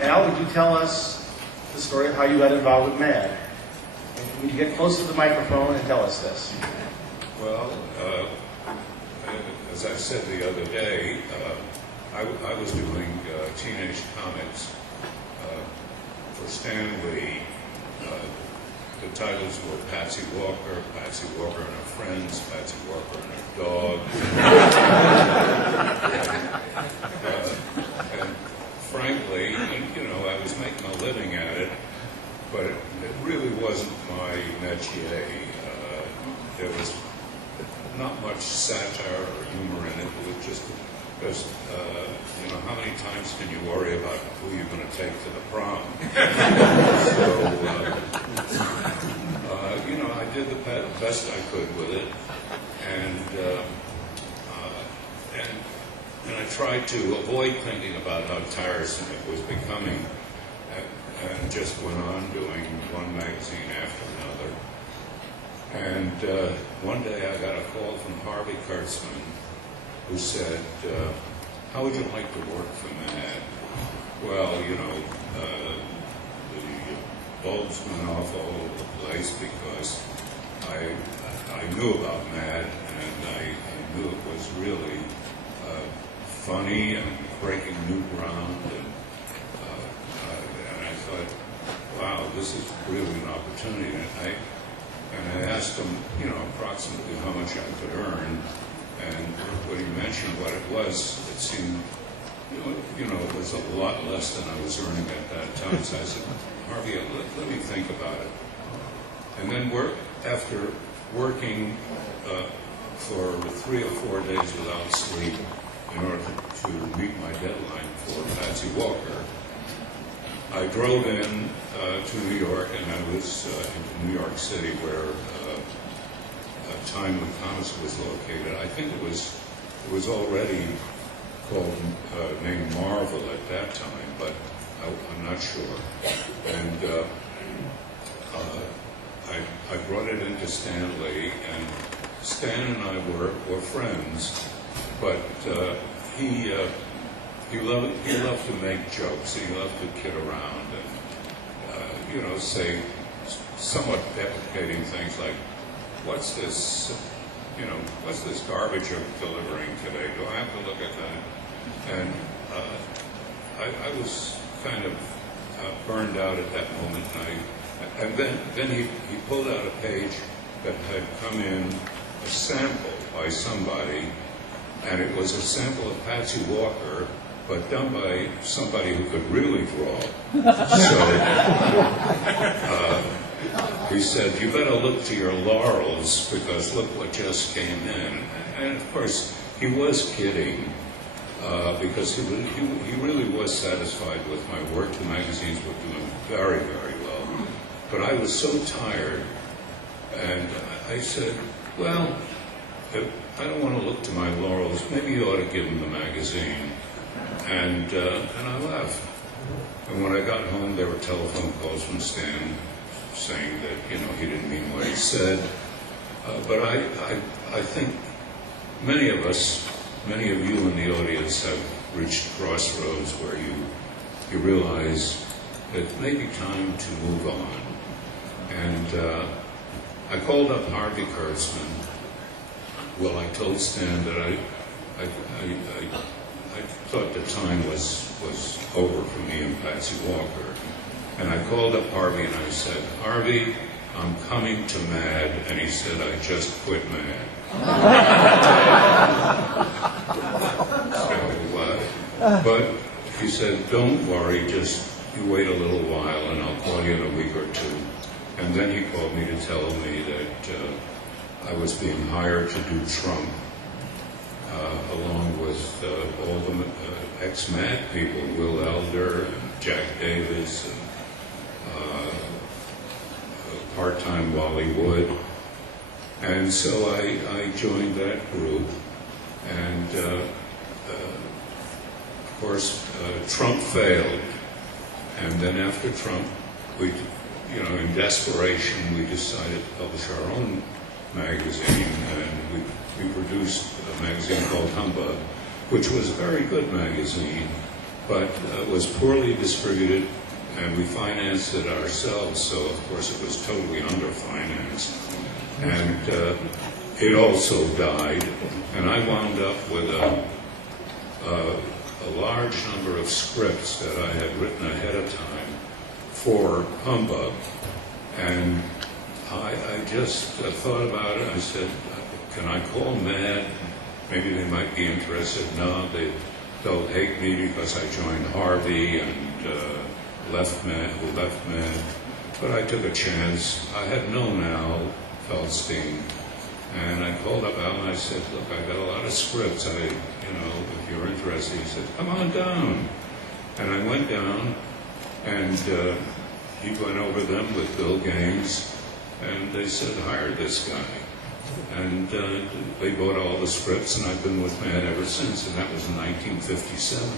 Al, would you tell us the story of how you got involved with MAD? And would you get close to the microphone and tell us this? Well, as I said the other day, I was doing teenage comics for Stan Lee. The titles were Patsy Walker and her friends, Patsy Walker and her dog. And frankly, I was making a living at it, but it really wasn't my métier. There was not much satire or humor in it. It was just, how many times can you worry about who you're going to take to the prom? I did the best I could with it, and I tried to avoid thinking about how tiresome it was becoming, and just went on doing one magazine after another. And one day I got a call from Harvey Kurtzman, who said, how would you like to work for MAD? Well, the bulbs went off all over the place because I knew about MAD, and I knew it was really funny and breaking new ground, and I thought, wow, this is really an opportunity. And I asked him, approximately how much I could earn, and when he mentioned what it was, it seemed, it was a lot less than I was earning at that time. So I said, Harvey, let me think about it. And then after working for 3 or 4 days without sleep in order to meet my deadline for Patsy Walker, I drove in to New York, and I was in New York City, where Time when Thomas was located. I think it was already called named Marvel at that time, but I'm not sure. And I brought it into Stan Lee, and Stan and I were friends, but he loved to make jokes. He loved to kid around and say somewhat deprecating things like, what's this garbage you're delivering today? Do I have to look at that? And I was kind of burned out at that moment, and then he pulled out a page that had come in, a sample by somebody, and it was a sample of Patsy Walker, but done by somebody who could really draw. So he said, you better look to your laurels, because look what just came in. And of course, he was kidding, because he really was satisfied with my work. The magazines were doing very, very well. But I was so tired, and I said, well, I don't want to look to my laurels. Maybe you ought to give him the magazine. And I left. And when I got home, there were telephone calls from Stan saying that, he didn't mean what he said. But I think many of us, many of you in the audience, have reached crossroads where you realize that it may be time to move on. And I called up Harvey Kurtzman. Well, I told Stan that I thought the time was over for me and Patsy Walker. And I called up Harvey and I said, Harvey, I'm coming to MAD. And he said, I just quit MAD. But he said, don't worry, just you wait a little while and I'll call you in a week or two. And then he called me to tell me that I was being hired to do Trump, along with all the ex-MAD people, Will Elder and Jack Davis, and part-time Wally Wood. And so I joined that group, and of course Trump failed, and then after Trump, we, in desperation, we decided to publish our own magazine, and we produced a magazine called Humbug, which was a very good magazine, but it was poorly distributed, and we financed it ourselves, so of course it was totally underfinanced. And it also died, and I wound up with a large number of scripts that I had written ahead of time for Humbug. And I just thought about it. I said, can I call Mad? Maybe they might be interested. No, they'll hate me because I joined Harvey and left Mad. But I took a chance. I had known Al Feldstein, and I called up Al and I said, look, I got a lot of scripts. If you're interested. He said, come on down. And I went down, and he went over them with Bill Gaines, and they said, hire this guy. And they bought all the scripts, and I've been with Mad ever since, and that was in 1957.